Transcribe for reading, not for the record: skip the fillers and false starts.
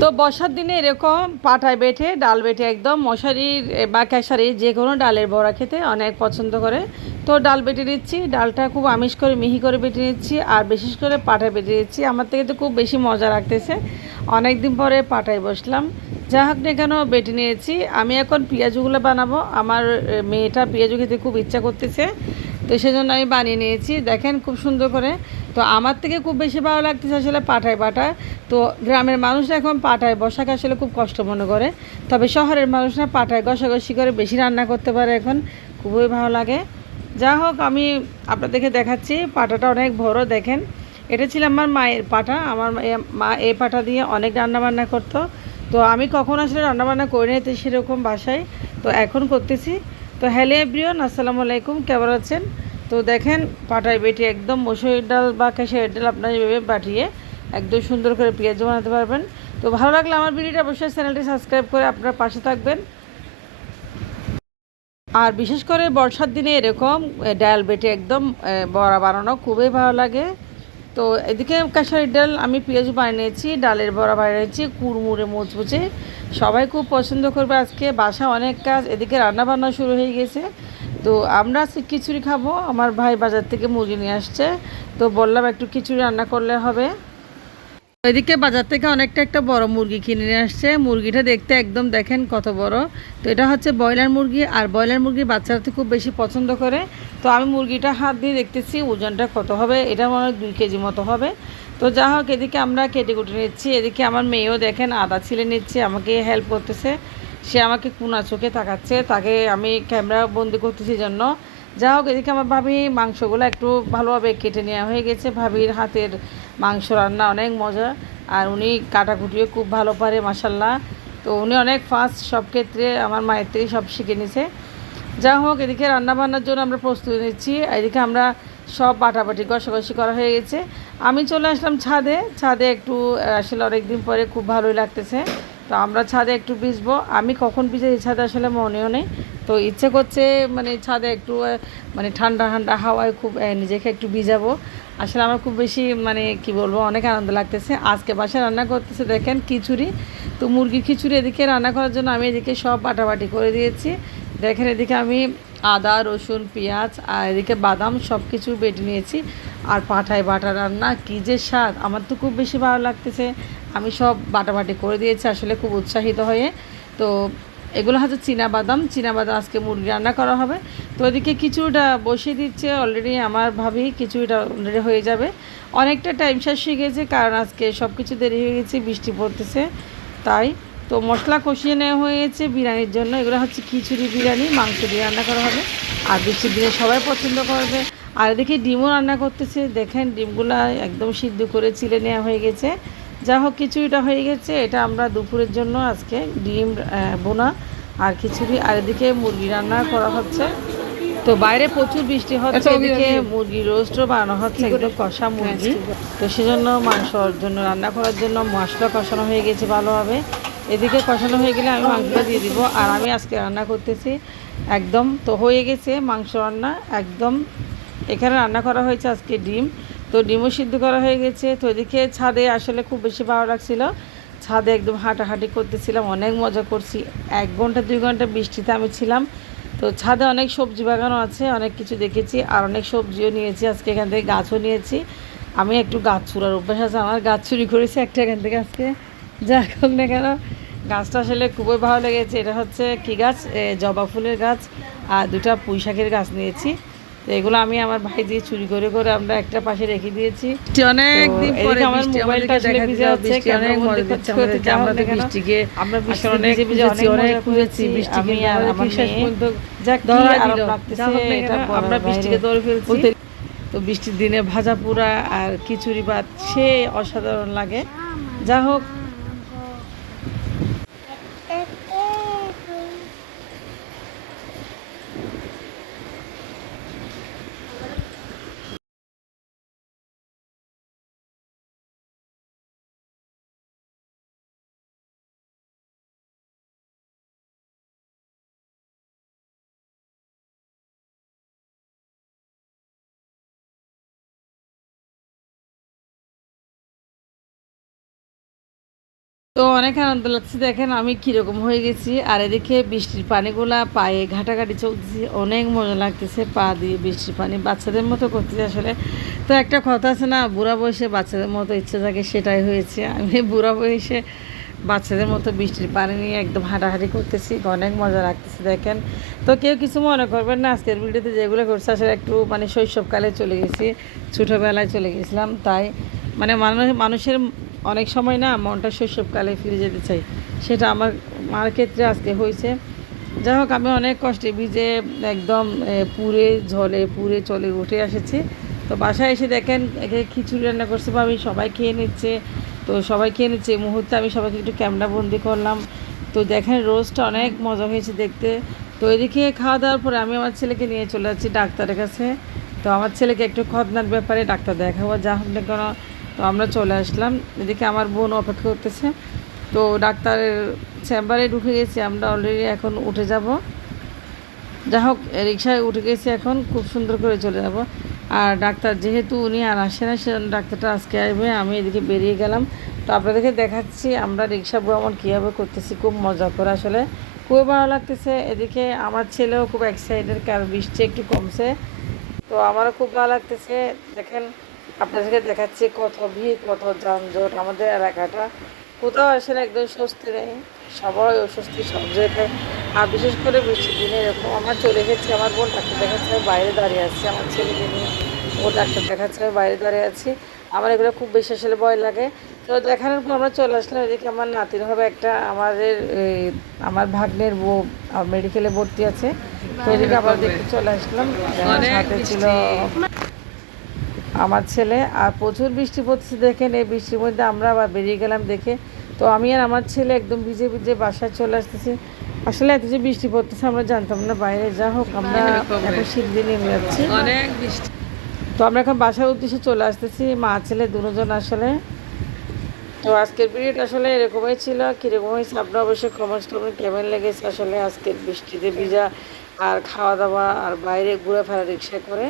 তো বর্ষার দিনে এরকম পাটায় বেটে ডাল বেটে একদম মশারির বা খেসারির যে কোনো ডালের বড়া খেতে অনেক পছন্দ করে। তো ডাল বেটে নিচ্ছি, ডালটা খুব আমিষ করে মিহি করে বেটে নিচ্ছি, আর বিশেষ করে পাটায় বেটে নিচ্ছি। আমার থেকে তো খুব বেশি মজা লাগতেছে, অনেক দিন পরে পাটায় বসলাম। যা হোক না কেন বেটে নিয়েছি। আমি এখন পেঁয়াজুগুলো বানাবো। আমার মেয়েটা পেঁয়াজু খেতে খুব ইচ্ছা করতেছে, তো সেজন্য আমি বানিয়ে নিয়েছি। দেখেন খুব সুন্দর করে। তো আমার থেকে খুব বেশি ভালো লাগতেছে আসলে পাটায় বাটা। তো গ্রামের মানুষরা এখন পাটায় বসাকে আসলে খুব কষ্ট মনে করে, তবে শহরের মানুষরা পাটায় ঘষাঘষি করে বেশি রান্না করতে পারে, এখন খুবই ভালো লাগে। যা হোক, আমি আপনাদেরকে দেখাচ্ছি। পাটাটা অনেক বড়, দেখেন। এটা ছিল আমার মায়ের পাটা। আমার মা এই পাটা দিয়ে অনেক রান্নাবান্না করতো। তো আমি কখন আসলে রান্নাবান্না করে নিতে সেরকম বাসায়, তো এখন করতেছি। তো হ্যালো এভরিওয়ান, আসসালামু আলাইকুম, কেমন আছেন? তো দেখেন পাটায় বেটে একদম মসুরির ডাল বা খেসারির ডাল আপনারা এভাবে বাটিয়ে একদম সুন্দর করে পেঁয়াজ বানাতে পারবেন। তো ভালো লাগলে আমার ভিডিওটা অবশ্যই চ্যানেলটি সাবস্ক্রাইব করে আপনার পাশে থাকবেন। আর বিশেষ করে বর্ষার দিনে এরকম ডাল বেটে একদম বড়া বানানো খুবই ভালো লাগে। তো এদিকে খেসারির ডাল আমি পেঁয়াজ বানিয়েছি, ডালের বড়া বানিয়েছি কুড়মুড়ে মুচমুচে। সবাই খুব পছন্দ করবে। আজকে বাসা অনেক কাজ, এদিকে রান্না বান্না শুরু হয়ে গেছে। তো আমরা আজকে খিচুড়ি খাবো। আমার ভাই বাজার থেকে মুরগি নিয়ে আসছে, তো বললাম একটু খিচুড়ি রান্না করলে হবে। এদিকে বাজার থেকে অনেকটা একটা বড় মুরগি কিনে নিয়ে আসছে। মুরগিটা দেখতে একদম দেখেন কত বড়। তো এটা হচ্ছে ব্রয়লার মুরগি, আর ব্রয়লার মুরগি বাচ্চারা তো খুব বেশি পছন্দ করে। তো আমি মুরগিটা হাত দিয়ে দেখতেছি ওজনটা কত হবে। এটা মনে হয় 2 কেজি মতো হবে। তো যা হোক, এদিকে আমরা কেটে কুটে নিচ্ছি। এদিকে আমার মেয়েও দেখেন আদা ছিলে নিচ্ছে, আমাকে হেল্প করতেছে। সে আমাকে কুনা চোখে তাকাচ্ছে, তাকে আমি ক্যামেরা বন্দি করতেছি জন্য। যা হোক, এদিকে আমার ভাবি মাংসগুলো একটু ভালোভাবে কেটে নেওয়া হয়ে গেছে। ভাবির হাতের মাংস রান্না অনেক মজা, আর উনি কাটাকুটিও খুব ভালো পারে মাসাল্লাহ। তো উনি অনেক ফাস্ট সব ক্ষেত্রে, আমার মায়ের থেকেই সব শিখে নিছে। যা হোক, এদিকে রান্নাবান্নার জন্য আমরা প্রস্তুতি নিচ্ছি। এদিকে আমরা সব বাটাবাটি ঘষাঘষি করা হয়ে গেছে। আমি চলে আসলাম ছাদে। ছাদে একটু আসলে অনেক দিন পরে খুব ভালোই লাগতেছে। তো আমরা ছাদে একটু ভিজবো। আমি কখন ভিজে এই ছাদে আসলে মনেও নেই। তো ইচ্ছে করছে মানে ছাদে একটু মানে ঠান্ডা ঠান্ডা হাওয়ায় খুব নিজেকে একটু ভিজাবো। আসলে আমার খুব বেশি মানে কি বলবো, অনেক আনন্দ লাগতেছে। আজকে বাসায় রান্না করতেছে দেখেন খিচুড়ি। তো মুরগির খিচুড়ি এদিকে রান্না করার জন্য আমি এদিকে সব বাটাবাটি করে দিয়েছি। দেখেন এদিকে আমি আদা রসুন পেঁয়াজ আর এদিকে বাদাম সব কিছু বেটে নিয়েছি। আর পাঠায় বাটা রান্না কী যে স্বাদ, আমার তো খুব বেশি ভালো লাগতেছে। আমি সব বাটাবাটি করে দিয়েছি আসলে খুব উৎসাহিত হয়ে। তো এগুলো হচ্ছে চীনাবাদাম আজকে মুরগি রান্না করা হবে। তো ওদিকে খিচুড়িটা বসিয়ে দিচ্ছে অলরেডি আমার ভাবি। খিচুড়িটা অলরেডি হয়ে যাবে। অনেকটা টাইম শেষ হয়ে গেছে, কারণ আজকে সব কিছু দেরি হয়ে গেছে, বৃষ্টি পড়তেছে তাই। তো মশলা কষিয়ে নেওয়া হয়েছে বিরিয়ানির জন্য। এগুলো হচ্ছে খিচুড়ি বিরিয়ানি, মাংস দিয়ে রান্না করা হবে। আর বৃষ্টির দিনে সবাই পছন্দ করবে। আর এদিকে ডিমও রান্না করতেছে, দেখেন ডিমগুলো একদম সিদ্ধ করে চিলে নেওয়া হয়ে গেছে। যা হোক, খিচুড়িটা হয়ে গেছে। এটা আমরা দুপুরের জন্য আজকে ডিম বোনা আর খিচুড়ি, আর এদিকে মুরগি রান্না করা হচ্ছে। তো বাইরে প্রচুর বৃষ্টি হচ্ছে, এদিকে মুরগি রোস্টও বানানো হচ্ছে, একদম কষা মুরগি। তো সেজন্য মাংসর জন্য রান্না করার জন্য মশলা কষানো হয়ে গেছে ভালোভাবে। এদিকে কষানো হয়ে গেলে আমি মাংসটা দিয়ে দিব। আর আমি আজকে রান্না করতেছি একদম, তো হয়ে গেছে মাংস রান্না একদম। এখানে রান্না করা হয়েছে আজকে ডিম। তো ডিমও সিদ্ধ করা হয়ে গেছে। তো এদিকে ছাদে আসলে খুব বেশি ভালো লাগছিল। ছাদে একদম হাঁটাহাঁটি করতেছিলাম, অনেক মজা করছি। 1 ঘন্টা 2 ঘন্টা বৃষ্টিতে আমি ছিলাম। তো ছাদে অনেক সবজি বাগানও আছে, অনেক কিছু দেখেছি, আর অনেক সবজিও নিয়েছি আজকে। এখান থেকে গাছও নিয়েছি। আমি একটু গাছ চুরার অভ্যাস আছে আমার, গাছ চুরি করেছি একটা এখান থেকে আজকে। যা হোক না কেন, গাছটা আসলে খুবই ভালো লেগেছে। এটা হচ্ছে কি গাছ, জবা ফুলের গাছ, আর 2টা পুঁই শাকের গাছ নিয়েছি। তো এগুলো আমি আমার ভাই দিয়ে চুরি করে করে আমরা একটা পাশে রেখে দিয়েছি। অনেক দিন পরে আমার মোবাইলটা আসলে ভিজে হচ্ছে, অনেক মজা দিচ্ছে আমাদেরকে। আমরা তো বৃষ্টিকে আমরা বৃষ্টি অনেক খুঁজেছি, অনেক খুঁজেছি বৃষ্টিকে, আর আমার শেষ পর্যন্ত যা কি আরাম লাগতেছে এটা আমরা বৃষ্টিকে ধরে ফেলছি। তো বৃষ্টির দিনে ভাজা পোড়া আর খিচুড়ি ভাত সে অসাধারণ লাগে। যা হোক, তো অনেক আনন্দ লাগছে, দেখেন আমি কীরকম হয়ে গেছি। আর এদিকে বৃষ্টির পানিগুলা পায়ে ঘাটাঘাটি চলতেছে, অনেক মজা লাগতেছে পা দিয়ে বৃষ্টির পানি বাচ্চাদের মতো করতেছে আসলে। তো একটা কথা আছে না, বুড়া বয়সে বাচ্চাদের মতো ইচ্ছে থাকে, সেটাই হয়েছে। আমি বুড়া বয়সে বাচ্চাদের মতো বৃষ্টির পানি নিয়ে একদম হাঁটাহাঁটি করতেছি, অনেক মজা লাগতেছে দেখেন। তো কেউ কিছু মনে করবেন না, আজকের ভিডিওতে যেগুলো করছে আসলে একটু মানে শৈশবকালে চলে গেছি, ছোটোবেলায় চলে গেছিলাম। তাই মানে মানুষের অনেক সময় না মনটা শৈশবকালে ফিরে যেতে চাই, সেটা আমার ক্ষেত্রে আজকে হয়েছে। যাই হোক, আমি অনেক কষ্টে ভিজে একদম পুড়ে ঝলে পুড়ে চলে উঠে এসেছি। তো বাসায় এসে দেখেন খিচুড়ি রান্না করছে বা আমি সবাই খেয়ে নিচ্ছে। তো সবাই খেয়ে নিচ্ছে, এই মুহূর্তে আমি সবাইকে একটু ক্যামেরা বন্দি করলাম। তো দেখেন রোস্টটা অনেক মজা হয়েছে দেখতে। তো এদিকে খাওয়া দাওয়ার পরে আমি আমার ছেলেকে নিয়ে চলে যাচ্ছি ডাক্তারের কাছে। তো আমার ছেলেকে একটু খতনার ব্যাপারে ডাক্তার দেখাবো, যা হোক না কেন। তো আমরা চলে আসলাম, এদিকে আমার বোন অপেক্ষা করতেছে। তো ডাক্তারের চেম্বারে ঢুকে গেছি আমরা অলরেডি, এখন উঠে যাব। যা হোক, রিক্সায় উঠে গেছি, এখন খুব সুন্দর করে চলে যাব। আর ডাক্তার যেহেতু উনি আর আসে না, সে ডাক্তারটা আজকে আসবে। আমি এদিকে বেরিয়ে গেলাম। তো আপনাদেরকে দেখাচ্ছি আমরা রিক্সা ভ্রমণ কীভাবে করতেছি, খুব মজা করে আসলে, খুবই ভালো লাগতেছে। এদিকে আমার ছেলেও খুব এক্সাইটেড, কারণ বৃষ্টি একটু কমছে। তো আমারও খুব ভালো লাগতেছে। দেখেন আপনাদেরকে দেখাচ্ছি কত ভিড়, কত যানজট আমাদের এলাকাটা, কোথাও আসলে একদম স্বস্তি নেই, সবাই অস্বস্তি সব জায়গায়। আর বিশেষ করে বৃষ্টির দিনে এরকম আমার চলে গেছে, আমার বোন ডাক্তার দেখাচ্ছে, আমি বাইরে দাঁড়িয়ে আছি আমার ছেলেকে নিয়ে, ও ডাক্তার দেখাচ্ছে, আমি বাইরে দাঁড়িয়ে আছি। আমার এগুলো খুব বেশি আসলে ভয় লাগে। তো দেখানোর পর আমরা চলে আসলাম। এদিকে আমার নাতির হবে একটা, আমার ভাগ্নের বউ মেডিকেলে ভর্তি আছে। তো এদিকে আবার দেখতে চলে আসলাম, সাথে ছিল আমার ছেলে। আর প্রচুর বৃষ্টি পড়ছে দেখেন, এই বৃষ্টির মধ্যে আমরা আবার বেরিয়ে গেলাম দেখে। তো আমি আর আমার ছেলে একদম ভিজে ভিজে বাসায় চলে আসতেছি। আসলে এত যে বৃষ্টি পড়তেছে আমরা জানতাম না বাইরে। যা হোক, আমরা এখন শীত দিয়ে নেমে যাচ্ছি, অনেক বৃষ্টি। তো আমরা এখন বাসার উদ্দেশ্যে চলে আসতেছি, মা ছেলে দুজন আসলে। তো আজকের ভিডিওটা আসলে এরকমই ছিল, কীরকম হয়েছে আপনারা অবশ্যই কমেন্টস করবেন, কেমন লেগেছে আসলে আজকের বৃষ্টিতে ভিজা আর খাওয়া দাওয়া আর বাইরে ঘুরে ফেরা রিক্সা করে।